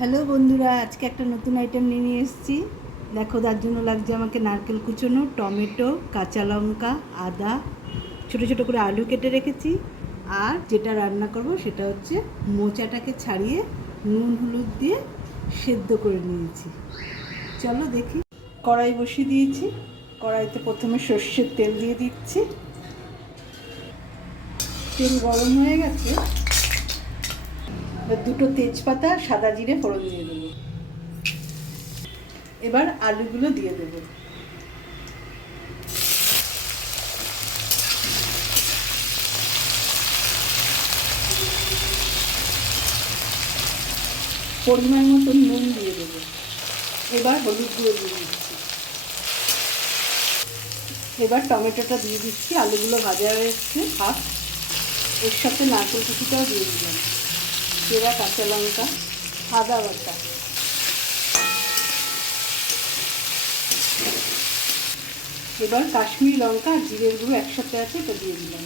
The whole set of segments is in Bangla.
হ্যালো বন্ধুরা, আজকে একটা নতুন আইটেম নিয়ে এসেছি। দেখো, তার জন্য লাগছে আমাকে নারকেল কুচোনো, টমেটো, কাঁচা লঙ্কা, আদা, ছোটো ছোটো করে আলু কেটে রেখেছি। আর যেটা রান্না করব সেটা হচ্ছে মোচাটাকে ছাড়িয়ে নুন হলুদ দিয়ে সেদ্ধ করে নিয়েছি। চলো দেখি। কড়াই বসিয়ে দিয়েছি। কড়াইতে প্রথমে সর্ষের তেল দিয়ে দিচ্ছি। তেল গরম হয়ে গেছে, দুটো তেজপাতা, সাদা জিরে ফোড়ন দিয়ে দেবো। এবার আলুগুলো দিয়ে দেব। পরিমাণ মতো নুন দিয়ে দেব। এবার হলুদ গুঁড়ো দিয়ে দিচ্ছি। এবার টমেটোটা দিয়ে দিচ্ছি। আলুগুলো ভাজা হয়ে এসছে হাফ। এর সাথে নারকেল কুচিটাও দিয়ে দিলাম। জিরা, কাঁচা লঙ্কা, আদা বাটা। এবার কাশ্মীরি লঙ্কা আর জিরের গুঁড়ো একসাথে আছে, এটা দিয়ে দিলাম।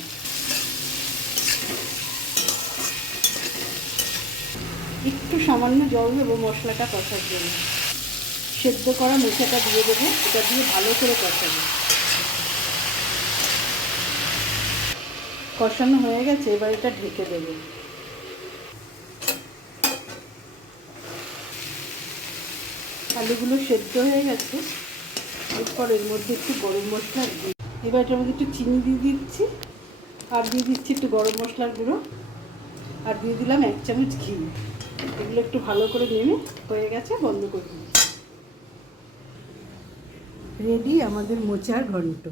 একটু সামান্য জল দেবো মশলাটা কষার জন্য। সেদ্ধ করা মোচাটা দিয়ে দেবো। এটা দিয়ে ভালো করে কষাবো। কষানো হয়ে গেছে, এবার এটা ঢেকে দেবো। আলুগুলো সেদ্ধ হয়ে গেছে। এরপর এর মধ্যে একটু গরম মশলা দিই। এবার এটার মধ্যে একটু চিনি দিয়ে দিচ্ছি। আর দিয়ে দিচ্ছি একটু গরম মশলার গুঁড়ো। আর দিয়ে দিলাম 1 চামচ ঘি। এগুলো একটু ভালো করে নেড়ে হয়ে গেছে, বন্ধ করে দিই। রেডি আমাদের মোচার ঘন্ট।